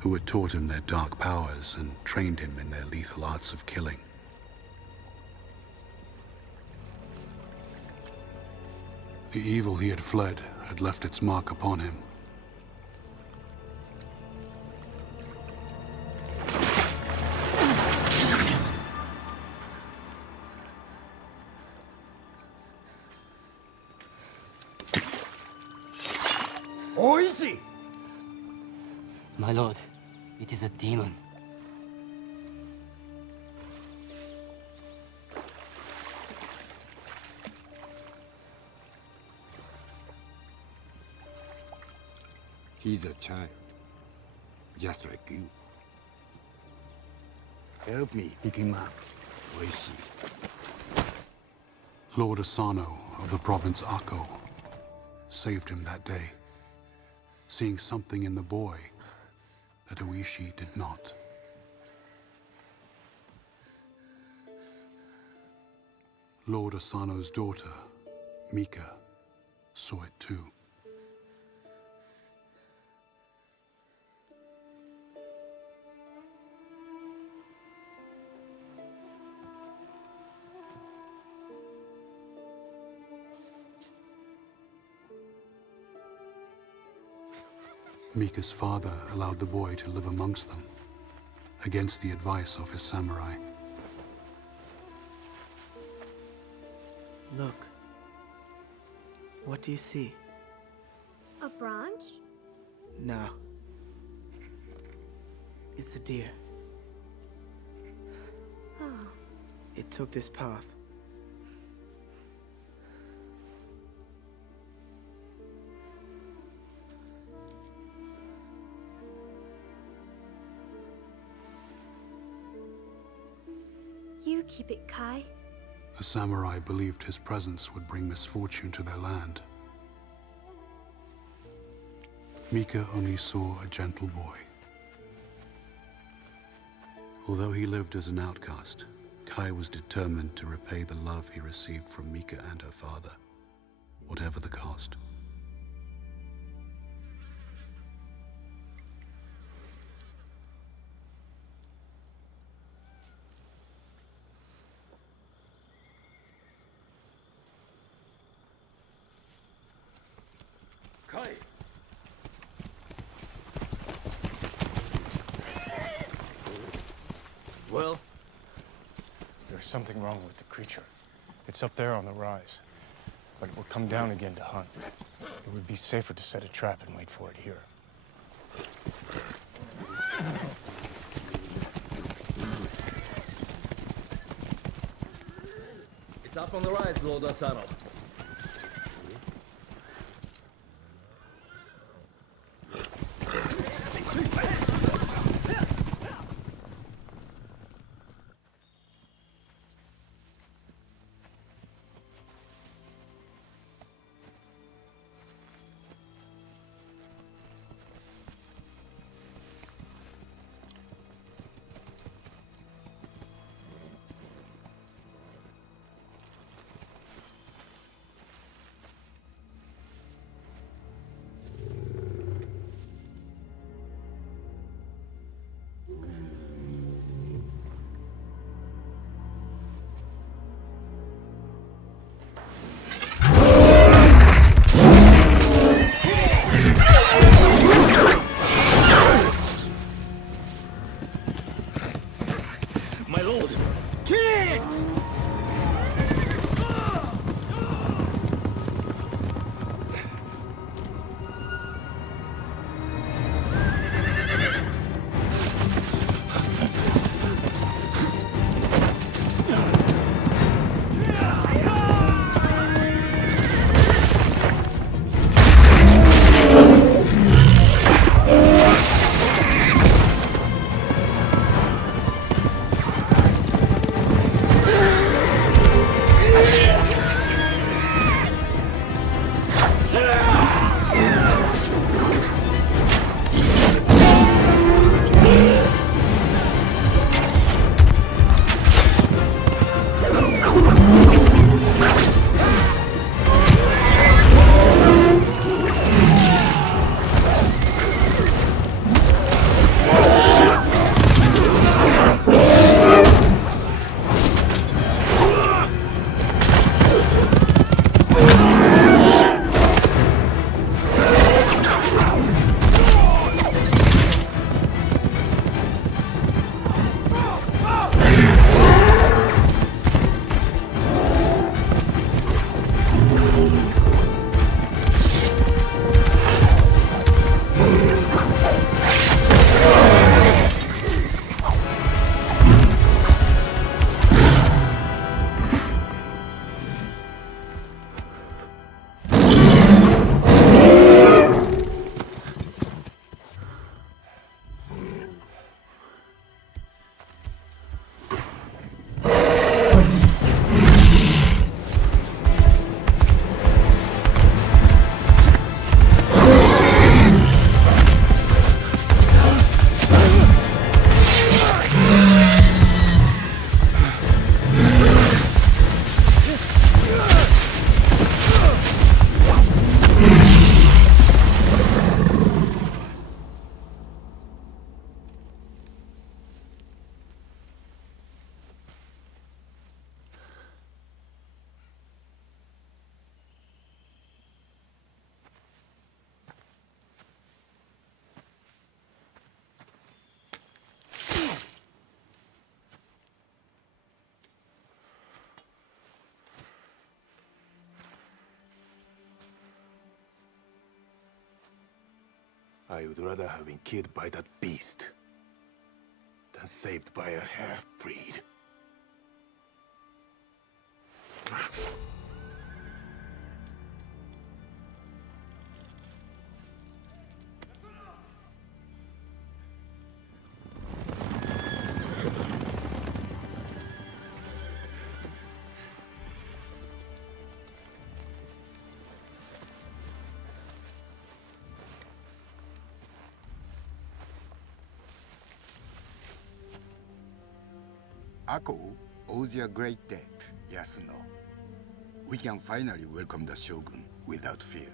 who had taught him their dark powers and trained him in their lethal arts of killing. The evil he had fled had left its mark upon him. Oishi! My lord, it is a demon. He's a child, just like you. Help me pick him up, Oishi. Lord Asano of the province Akko saved him that day, seeing something in the boy that Oishi did not. Lord Asano's daughter, Mika, saw it too. Mika's father allowed the boy to live amongst them, against the advice of his samurai. Look. What do you see? A branch? No. It's a deer. Oh. It took this path. You keep it, Kai. The samurai believed his presence would bring misfortune to their land. Mika only saw a gentle boy. Although he lived as an outcast, Kai was determined to repay the love he received from Mika and her father, whatever the cost. Kai! Well? There's something wrong with the creature. It's up there on the rise, but it will come down again to hunt. It would be safer to set a trap and wait for it here. It's up on the rise, Lord Asano. I would rather have been killed by that beast than saved by a half-breed. Ako owes you a great debt, Yasuno. We can finally welcome the Shogun without fear.